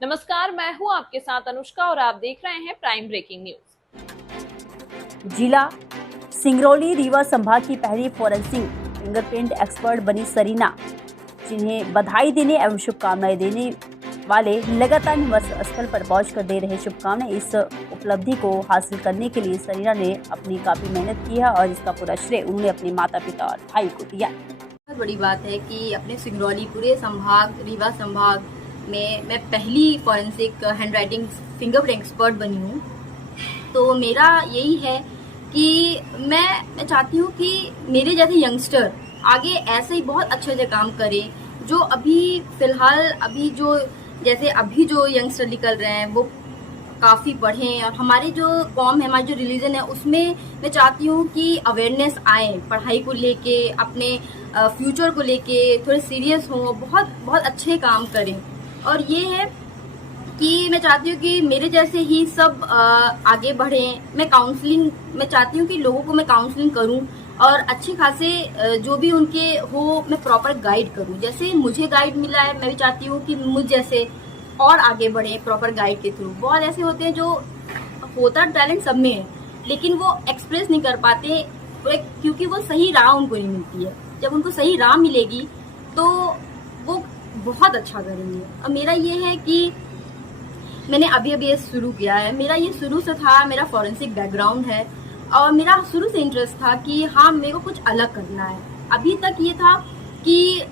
नमस्कार, मैं हूं आपके साथ अनुष्का और आप देख रहे हैं प्राइम ब्रेकिंग न्यूज। जिला सिंगरौली रीवा संभाग की पहली फॉरेंसिक फिंगरप्रिंट एक्सपर्ट बनी सरीना, जिन्हें बधाई देने एवं शुभकामनाएं देने वाले लगातार निवास स्थल पर पहुंचकर दे रहे शुभकामनाएं। इस उपलब्धि को हासिल करने के लिए सरीना ने अपनी काफी मेहनत की है और इसका पूरा श्रेय उन्होंने अपने माता पिता और भाई को दिया। बहुत बड़ी बात है कि अपने सिंगरौली पूरे संभाग रीवा संभाग में मैं पहली फॉरेंसिक हैंडराइटिंग फिंगरप्रिंट एक्सपर्ट बनी हूँ। तो मेरा यही है कि मैं चाहती हूँ कि मेरे जैसे यंगस्टर आगे ऐसे ही बहुत अच्छे काम करें, जो अभी फिलहाल अभी जो यंगस्टर निकल रहे हैं वो काफ़ी पढ़ें और हमारे जो कॉम है, हमारा जो रिलीजन है, उसमें मैं चाहती हूँ कि अवेयरनेस आए पढ़ाई को लेके, अपने फ्यूचर को लेके थोड़े सीरियस हों, बहुत बहुत अच्छे काम करें। और ये है कि मैं चाहती हूँ कि मेरे जैसे ही सब आगे बढ़ें। मैं चाहती हूँ कि लोगों को मैं काउंसलिंग करूँ और अच्छे खासे जो भी उनके हो मैं प्रॉपर गाइड करूँ। जैसे मुझे गाइड मिला है, मैं भी चाहती हूँ कि मुझ जैसे और आगे बढ़े प्रॉपर गाइड के थ्रू। बहुत ऐसे होते हैं जो होता टैलेंट सब में है, लेकिन वो एक्सप्रेस नहीं कर पाते क्योंकि वो सही राह उनको नहीं मिलती है। जब उनको सही राह मिलेगी तो वो बहुत अच्छा करेंगे। और मेरा ये है कि मैंने अभी ये शुरू किया है। मेरा ये शुरू से था, मेरा फॉरेंसिक बैकग्राउंड है और मेरा शुरू से इंटरेस्ट था कि हाँ, मेरे को कुछ अलग करना है। अभी तक ये था कि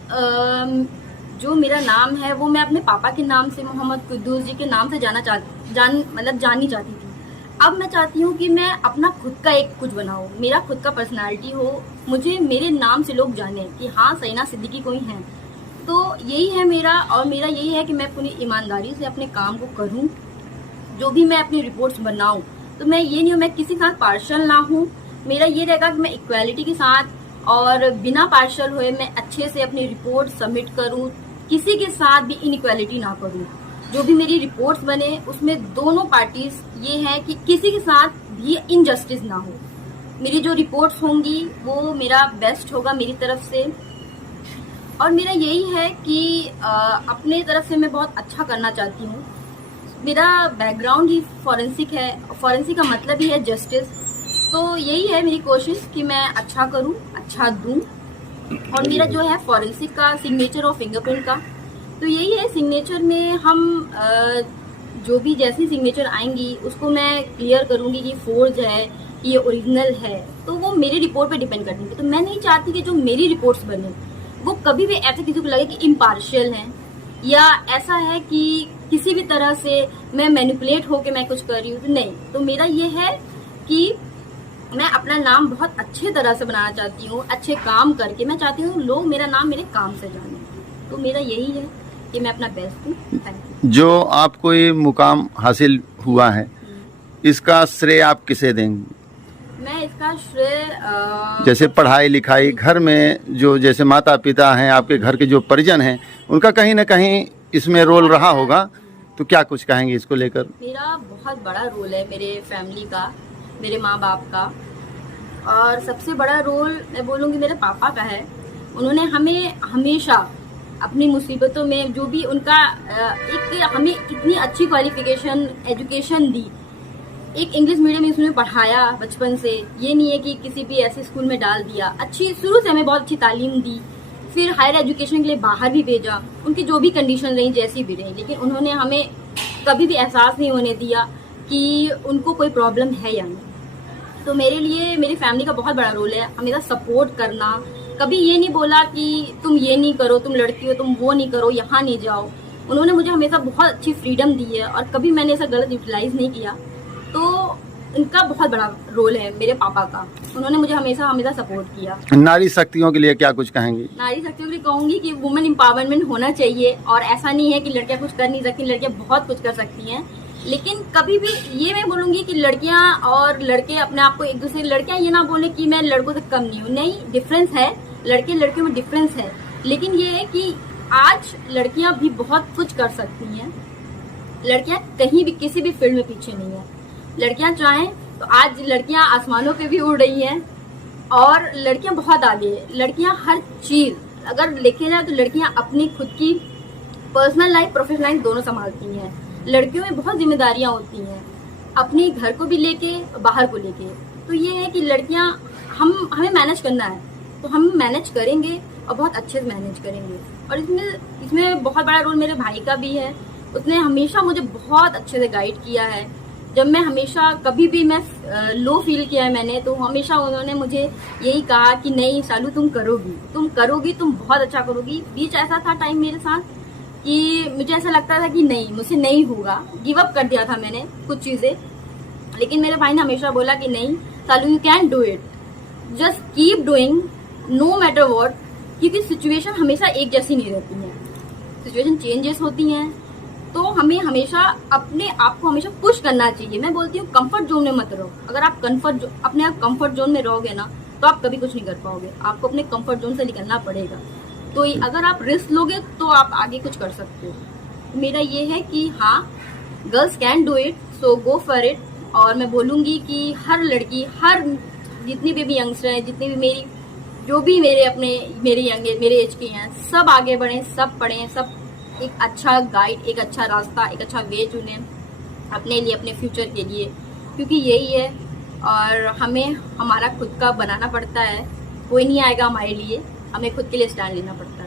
जो मेरा नाम है वो मैं अपने पापा के नाम से, मोहम्मद कुद्दूस जी के नाम से जानी चाहती थी। अब मैं चाहती हूँ कि मैं अपना खुद का एक कुछ बनाऊँ, मेरा खुद का पर्सनालिटी हो, मुझे मेरे नाम से लोग जाने कि हाँ, सरीना सिद्दीकी कोई है। तो यही है मेरा, और मेरा यही है कि मैं पूरी ईमानदारी से अपने काम को करूं। जो भी मैं अपनी रिपोर्ट्स बनाऊं तो मैं ये नहीं हूँ, मैं किसी के साथ पार्शल ना हूँ। मेरा ये रहेगा कि मैं इक्वालिटी के साथ और बिना पार्शल हुए मैं अच्छे से अपनी रिपोर्ट सबमिट करूं, किसी के साथ भी इनइक्वालिटी ना करूं। जो भी मेरी रिपोर्ट्स बने उसमें दोनों पार्टीज ये है कि किसी के साथ भी इनजस्टिस ना हो। मेरी जो रिपोर्ट्स होंगी वो मेरा बेस्ट होगा मेरी तरफ से। और मेरा यही है कि अपने तरफ से मैं बहुत अच्छा करना चाहती हूँ। मेरा बैकग्राउंड ही फॉरेंसिक है, फॉरेंसिक का मतलब ही है जस्टिस। तो यही है मेरी कोशिश कि मैं अच्छा करूँ, अच्छा दूँ। और मेरा जो है फॉरेंसिक का सिग्नेचर और फिंगरप्रिंट का, तो यही है। सिग्नेचर में हम जो भी जैसी सिग्नेचर आएंगी उसको मैं क्लियर करूँगी कि फोर्ज है, ये ओरिजिनल है। तो वो मेरी रिपोर्ट पे डिपेंड करती है। तो मैं नहीं चाहती कि जो मेरी रिपोर्ट्स बने वो कभी भी ऐसे किसी को लगे कि इम्पार्शियल है या ऐसा है कि किसी भी तरह से मैं मैनिपुलेट होके मैं कुछ कर रही हूँ। तो नहीं, तो मेरा ये है कि मैं अपना नाम बहुत अच्छे तरह से बनाना चाहती हूँ, अच्छे काम करके। मैं चाहती हूँ लोग मेरा नाम मेरे काम से जाने। तो मेरा यही है कि मैं अपना बेस्ट दूँ। Thank you. जो आपको ये मुकाम हासिल हुआ है, इसका श्रेय आप किसे देंगे? मैं इसका श्रेय जैसे पढ़ाई लिखाई, घर में जो जैसे माता पिता हैं, आपके घर के जो परिजन हैं, उनका कहीं ना कहीं इसमें रोल रहा होगा, तो क्या कुछ कहेंगे इसको लेकर? मेरा बहुत बड़ा रोल है मेरे फैमिली का, मेरे माँ बाप का। और सबसे बड़ा रोल मैं बोलूँगी मेरे पापा का है। उन्होंने हमें हमेशा अपनी मुसीबतों में जो भी उनका हमें इतनी अच्छी क्वालिफिकेशन एजुकेशन दी। एक इंग्लिश मीडियम स्कूल में पढ़ाया बचपन से, ये नहीं है कि किसी भी ऐसे स्कूल में डाल दिया। अच्छी शुरू से हमें बहुत अच्छी तालीम दी, फिर हायर एजुकेशन के लिए बाहर भी भेजा। उनकी जो भी कंडीशन रही, जैसी भी रही, लेकिन उन्होंने हमें कभी भी एहसास नहीं होने दिया कि उनको कोई प्रॉब्लम है या नहीं। तो मेरे लिए मेरी फैमिली का बहुत बड़ा रोल है हमेशा सपोर्ट करना। कभी ये नहीं बोला कि तुम ये नहीं करो, तुम लड़की हो, तुम वो नहीं करो, यहाँ नहीं जाओ। उन्होंने मुझे हमेशा बहुत अच्छी फ्रीडम दी है और कभी मैंने ऐसा गलत यूटिलाइज नहीं किया। तो इनका बहुत बड़ा रोल है मेरे पापा का। उन्होंने मुझे हमेशा सपोर्ट किया। नारी शक्तियों के लिए क्या कुछ कहेंगे? नारी शक्तियों के लिए कहूंगी कि वुमेन एम्पावरमेंट होना चाहिए। और ऐसा नहीं है कि लड़कियां कुछ कर नहीं सकती, लड़कियां बहुत कुछ कर सकती हैं। लेकिन कभी भी ये मैं बोलूंगी कि लड़कियां और लड़के अपने आप को एक दूसरे, लड़कियां ये ना बोले कि मैं लड़कों से कम नहीं हूँ। नहीं, डिफरेंस है, लड़के लड़कियों में डिफरेंस है। लेकिन ये है कि आज लड़कियां भी बहुत कुछ कर सकती हैं। लड़कियां कहीं भी किसी भी फील्ड में पीछे नहीं है। लड़कियां चाहें तो आज लड़कियां आसमानों पे भी उड़ रही हैं और लड़कियां बहुत आगे है। लड़कियां हर चीज अगर देखे जाए तो लड़कियां अपनी खुद की पर्सनल लाइफ प्रोफेशनल लाइफ दोनों संभालती हैं। लड़कियों में बहुत जिम्मेदारियां होती हैं, अपने घर को भी लेके बाहर को लेके। तो ये है कि लड़कियां हमें मैनेज करना है, तो हम मैनेज करेंगे और बहुत अच्छे से मैनेज करेंगे। और इसमें बहुत बड़ा रोल मेरे भाई का भी है। उसने हमेशा मुझे बहुत अच्छे से गाइड किया है। जब मैं हमेशा कभी भी मैं लो फील किया है मैंने, तो हमेशा उन्होंने मुझे यही कहा कि नहीं शालू तुम करोगी, तुम बहुत अच्छा करोगी। बीच ऐसा था टाइम मेरे साथ कि मुझे ऐसा लगता था कि नहीं मुझसे नहीं होगा, गिव अप कर दिया था मैंने कुछ चीजें। लेकिन मेरे भाई ने हमेशा बोला कि नहीं Shalu you can do it, just keep doing no matter what, क्योंकि सिचुएशन हमेशा एक जैसी नहीं रहती है, सिचुएशन चेंजेस होती हैं। तो हमें हमेशा अपने आप को हमेशा पुश करना चाहिए। मैं बोलती हूँ कंफर्ट जोन में मत रहो। अगर आप अपने आप कंफर्ट जोन में रहोगे ना, तो आप कभी कुछ नहीं कर पाओगे। आपको अपने कंफर्ट जोन से निकलना पड़ेगा। तो अगर आप रिस्क लोगे तो आप आगे कुछ कर सकते हो। मेरा ये है कि हाँ, girls can do it, so go for it. और मैं बोलूँगी कि हर लड़की, हर जितनी भी यंगस्टर है, जितनी भी मेरे एज की हैं, सब आगे बढ़ें, सब पढ़ें, सब एक अच्छा गाइड, एक अच्छा रास्ता, एक अच्छा वे चुनें अपने लिए, अपने फ्यूचर के लिए, क्योंकि यही है। और हमें हमारा खुद का बनाना पड़ता है, कोई नहीं आएगा हमारे लिए, हमें खुद के लिए स्टैंड लेना पड़ता है।